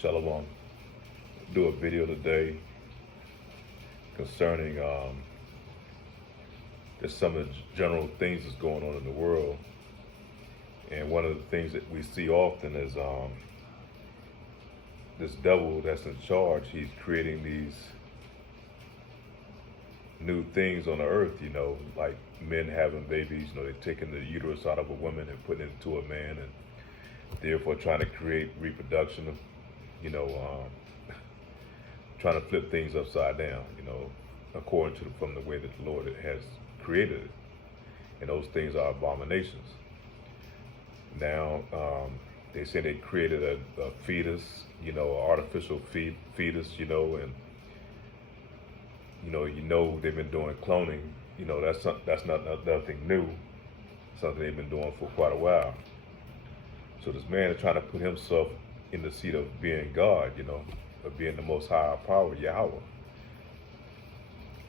Shalom. Do a video today concerning just some of the general things that's going on in the world. And one of the things that we see often is this devil that's in charge. He's creating these new things on the earth, like men having babies. They're taking the uterus out of a woman and putting it into a man, and therefore trying to create reproduction, trying to flip things upside down, according to from the way that the Lord has created it. And those things are abominations. Now, they say they created a fetus, an artificial fetus, and they've been doing cloning. That's not nothing new. Something they've been doing for quite a while. So this man is trying to put himself in the seat of being God, of being the most high power, Yahweh.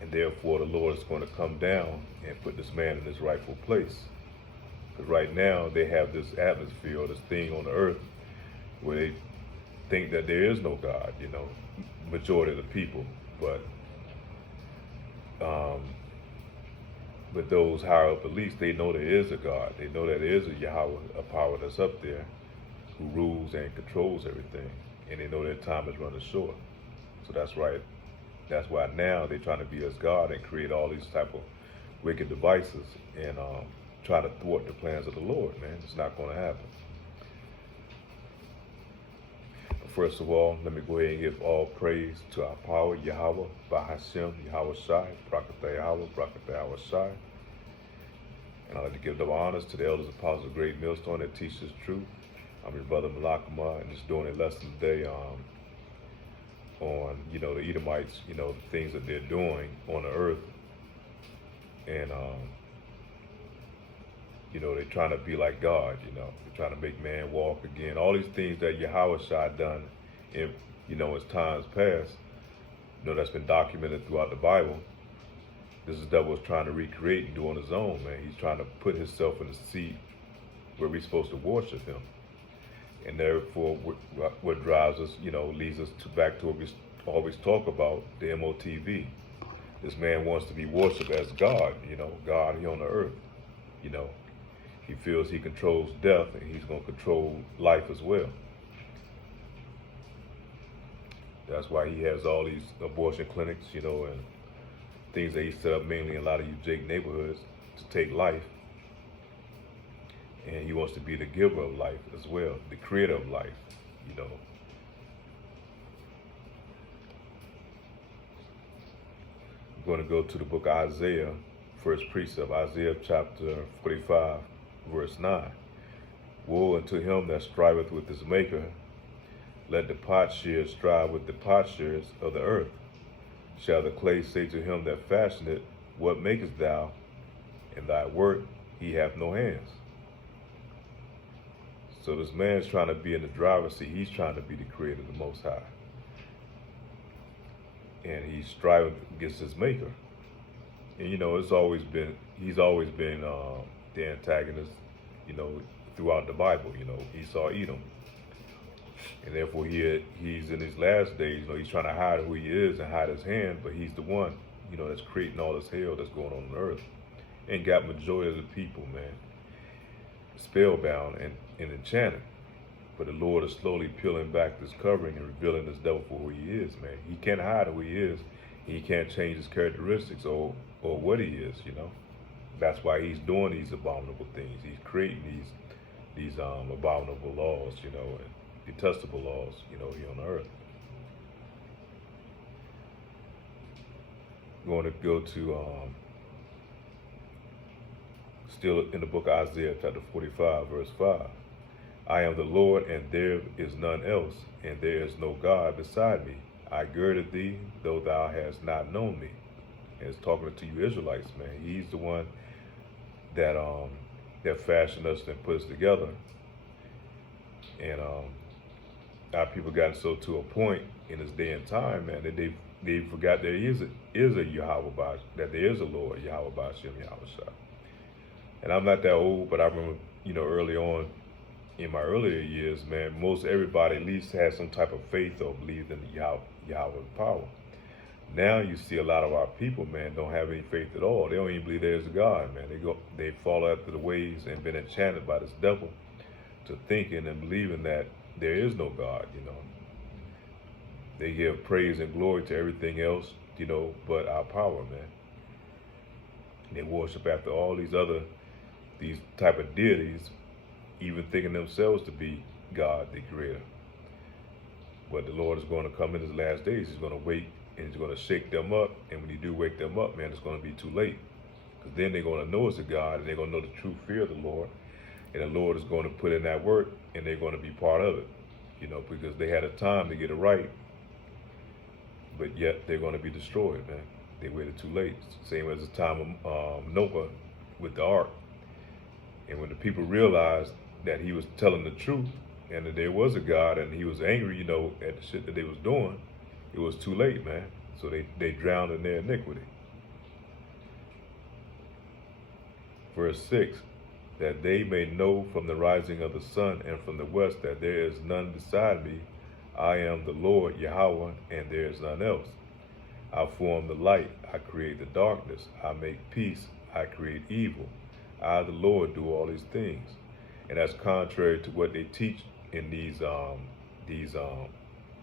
And therefore the Lord is going to come down and put this man in his rightful place. Because right now they have this atmosphere or this thing on the earth where they think that there is no God, majority of the people. But those higher up, at least, they know there is a God. They know that there is a Yahweh, a power that's up there who rules and controls everything. And they know their time is running short. So that's right. That's why now they're trying to be as God and create all these type of wicked devices and try to thwart the plans of the Lord, man. It's not going to happen. First of all, let me go ahead and give all praise to our power, Yahweh, Bahashem, Yahweh Shai, Brakatah Yahweh, Brakatah Yahweh Shai. And I'd like to give the honors to the elders apostles of Great Millstone that teach us truth. I'm your brother Malakama, and just doing a lesson today on, the Edomites, the things that they're doing on the earth. And, they're trying to be like God, they're trying to make man walk again. All these things that Yahweh Shai done in, as times past, that's been documented throughout the Bible. This is devil is trying to recreate and do on his own, man. He's trying to put himself in the seat where we're supposed to worship him. And therefore, what drives us, leads us back to what we always talk about, the MOTV. This man wants to be worshipped as God, God here on the earth, He feels he controls death, and he's going to control life as well. That's why he has all these abortion clinics, and things that he set up mainly in a lot of Ujaic neighborhoods to take life. And he wants to be the giver of life as well, the creator of life, I'm going to go to the book of Isaiah, first precept, Isaiah chapter 45. Verse 9, woe unto him that striveth with his maker. Let the potsherds strive with the potsherds of the earth. Shall the clay say to him that fashioned it, what makest thou? And thy work, he hath no hands. So this man's trying to be in the driver's seat. He's trying to be the creator, the Most High. And he's striving against his maker. And he's always been the antagonist, throughout the Bible, Esau, Edom. And therefore he's in his last days, he's trying to hide who he is and hide his hand, but he's the one, that's creating all this hell that's going on earth. And got majority of the people, man, spellbound and enchanted. But the Lord is slowly peeling back this covering and revealing this devil for who he is, man. He can't hide who he is. He can't change his characteristics or what he is, That's why he's doing these abominable things. He's creating these abominable laws, and detestable laws, here on the earth. I'm going to go to still in the book of Isaiah, chapter 45, verse 5. I am the Lord, and there is none else, and there is no God beside me. I girded thee, though thou hast not known me. And it's talking to you Israelites, man. He's the one that fashioned us and put us together. And our people got so to a point in this day and time, man, that they forgot there is a Yahweh Bash, that there is a Lord, Yahweh Bashem, Yahweh Shai. And I'm not that old, but I remember, early on, in my earlier years, man, most everybody at least had some type of faith or believed in Yahweh's power. Now you see a lot of our people, man, don't have any faith at all. They don't even believe there's a God, man. They fall after the ways and been enchanted by this devil to thinking and believing that there is no God, you know. They give praise and glory to everything else, you know, but our power, man. They worship after all these type of deities, even thinking themselves to be God, the creator. But the Lord is going to come in his last days. He's going to wake and he's going to shake them up. And when he do wake them up, man, it's going to be too late. Because then they're going to know it's a God and they're going to know the true fear of the Lord. And the Lord is going to put in that work and they're going to be part of it. You know, because they had a time to get it right. But yet they're going to be destroyed, man. They waited too late. Same as the time of Noah with the ark. And when the people realized that he was telling the truth and that there was a God and he was angry, you know, at the shit that they was doing, it was too late, man. So they drowned in their iniquity. Verse 6, that they may know from the rising of the sun and from the west that there is none beside me. I am the Lord Yahweh, and there is none else. I form the light, I create the darkness. I make peace, I create evil. I, the Lord, do all these things. And that's contrary to what they teach in these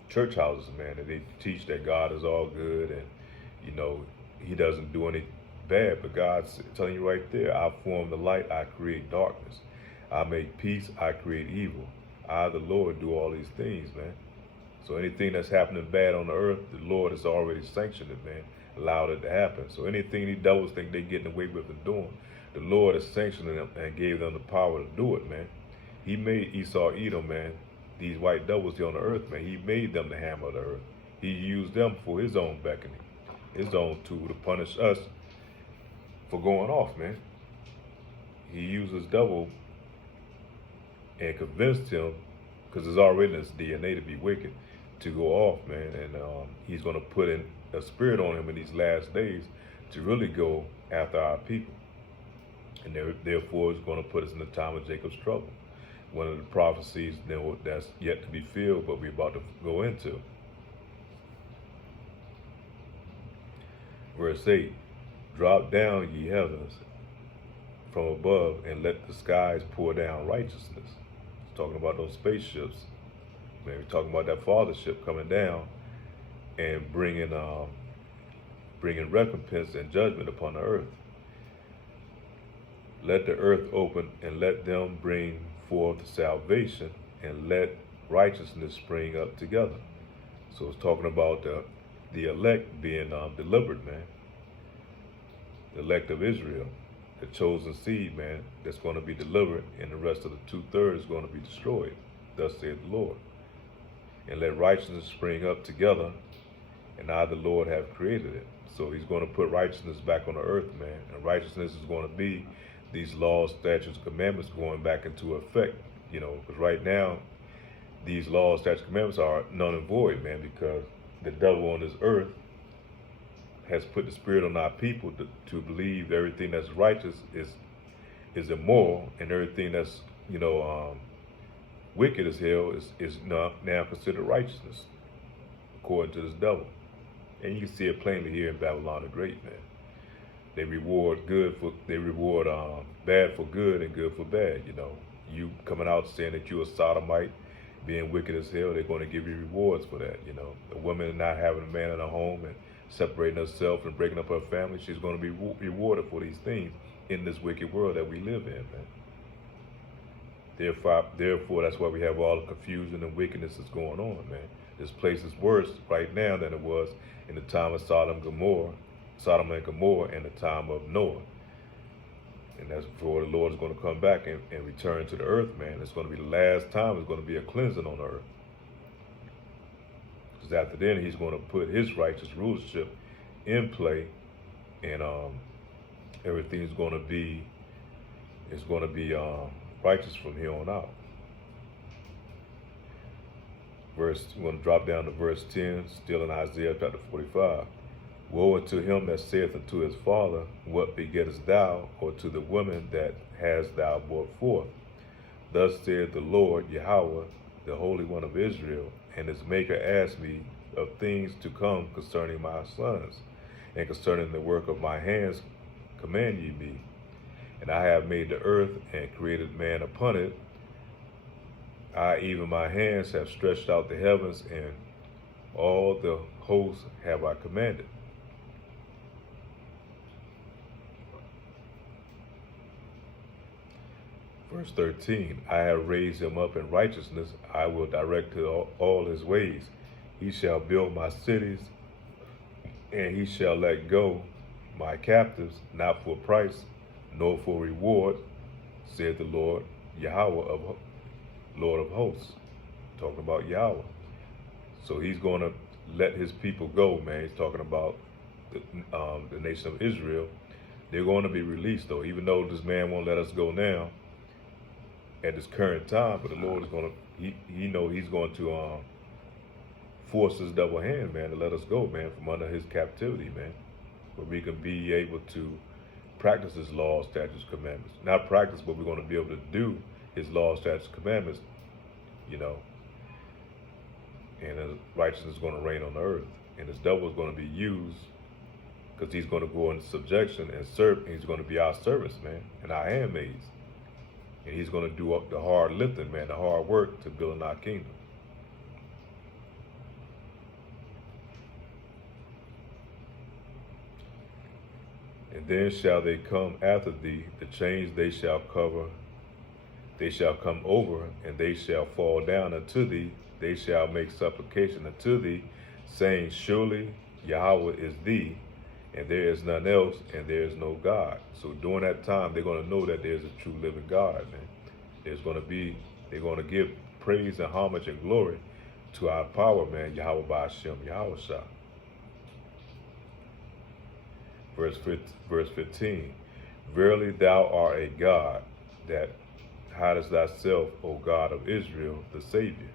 church houses, man. And they teach that God is all good and, you know, he doesn't do any bad. But God's telling you right there, I form the light, I create darkness. I make peace, I create evil. I, the Lord, do all these things, man. So anything that's happening bad on the earth, the Lord has already sanctioned it, man, allowed it to happen. So anything these devils think they're getting away with and doing, the Lord has sanctioned them and gave them the power to do it, man. He made Esau, Edom, man, these white devils here on the earth, man. He made them the hammer of the earth. He used them for his own beckoning, his own tool to punish us for going off, man. He used his devil and convinced him, because it's already in his DNA to be wicked, to go off, man. And he's going to put in a spirit on him in these last days to really go after our people. And therefore, it's going to put us in the time of Jacob's trouble. One of the prophecies that's yet to be filled, but we're about to go into. Verse 8, drop down, ye heavens, from above, and let the skies pour down righteousness. It's talking about those spaceships. Man, we're talking about that fathership coming down and bringing recompense and judgment upon the earth. Let the earth open and let them bring forth salvation and let righteousness spring up together. So it's talking about the elect being delivered, man. The elect of Israel, the chosen seed, man, that's going to be delivered, and the rest of the 2/3 is going to be destroyed. Thus saith the Lord. And let righteousness spring up together, and I, the Lord, have created it. So he's going to put righteousness back on the earth, man. And righteousness is going to be these laws, statutes, commandments going back into effect, you know, because right now, these laws, statutes, commandments are null and void, man, because the devil on this earth has put the spirit on our people to believe everything that's righteous is immoral, and everything that's, you know, wicked as hell is now considered righteousness, according to this devil. And you can see it plainly here in Babylon the Great, man. They reward bad for good and good for bad, you know. You coming out saying that you're a sodomite, being wicked as hell, they're going to give you rewards for that, you know. A woman not having a man in her home and separating herself and breaking up her family, she's going to be rewarded for these things in this wicked world that we live in, man. Therefore, that's why we have all the confusion and wickedness that's going on, man. This place is worse right now than it was in the time of Sodom and Gomorrah, and the time of Noah. And that's before the Lord is going to come back and return to the earth, man. It's going to be the last time. It's going to be a cleansing on the earth. Because after then, he's going to put his righteous rulership in play, and everything's going to be, righteous from here on out. We're going to drop down to verse 10, still in Isaiah chapter 45. Woe unto him that saith unto his father, what begettest thou? Or to the woman that hast thou brought forth? Thus said the Lord Yahweh, the Holy One of Israel, and his Maker asked me of things to come concerning my sons, and concerning the work of my hands command ye me. And I have made the earth, and created man upon it. I, even my hands, have stretched out the heavens, and all the hosts have I commanded. Verse 13, I have raised him up in righteousness. I will direct all his ways. He shall build my cities, and he shall let go my captives, not for price, nor for reward, said the Lord, Yahweh, Lord of hosts. Talking about Yahweh. So he's going to let his people go, man. He's talking about the nation of Israel. They're going to be released, though, even though this man won't let us go now at this current time. But the Lord is going to, he know he's going to force his double hand, man, to let us go, man, from under his captivity, man, where we can be able to practice his laws, statutes, commandments. Not practice, but we're going to be able to do his laws, statutes, commandments, you know, and his righteousness is going to reign on the earth, and his double is going to be used because he's going to go into subjection and serve, and he's going to be our servants, man, and our handmaids, and he's going to do the hard lifting, man, the hard work to build our kingdom. And then shall they come after thee, the chains they shall cover, they shall come over, and they shall fall down unto thee. They shall make supplication unto thee, saying, surely Yahweh is thee, and there is none else, and there is no God. So during that time, they're going to know that there's a true living God, man. They're going to give praise and homage and glory to our power, man, Yahweh Ba'ashem, Yahweh Shah. Verse 15, verily thou art a God that hidest thyself, O God of Israel, the Savior.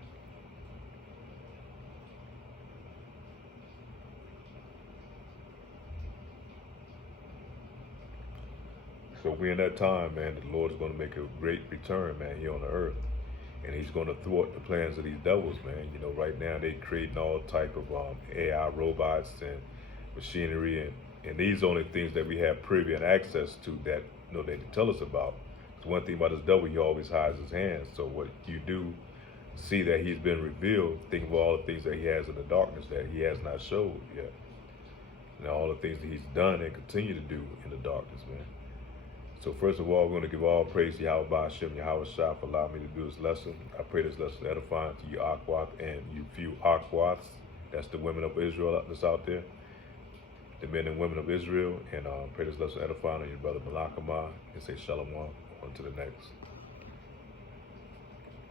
So we're in that time, man, the Lord is going to make a great return, man, here on the earth. And he's going to thwart the plans of these devils, man. You know, right now they're creating all type of AI robots and machinery, and these are only things that we have privy and access to that, you know, they can tell us about. Because one thing about this devil, he always hides his hands. So what you do see that he's been revealed, think of all the things that he has in the darkness that he has not showed yet. And all the things that he's done and continue to do in the darkness, man. So first of all, we're going to give all praise to Yahweh Ba'ashem, Yahweh Shah, for allowing me to do this lesson. I pray this lesson is edifying to you Akwath and you few Akwaths. That's the women of Israel that's out there. The men and women of Israel. And pray this lesson edifying on your brother Malakama. And say shalom on to the next.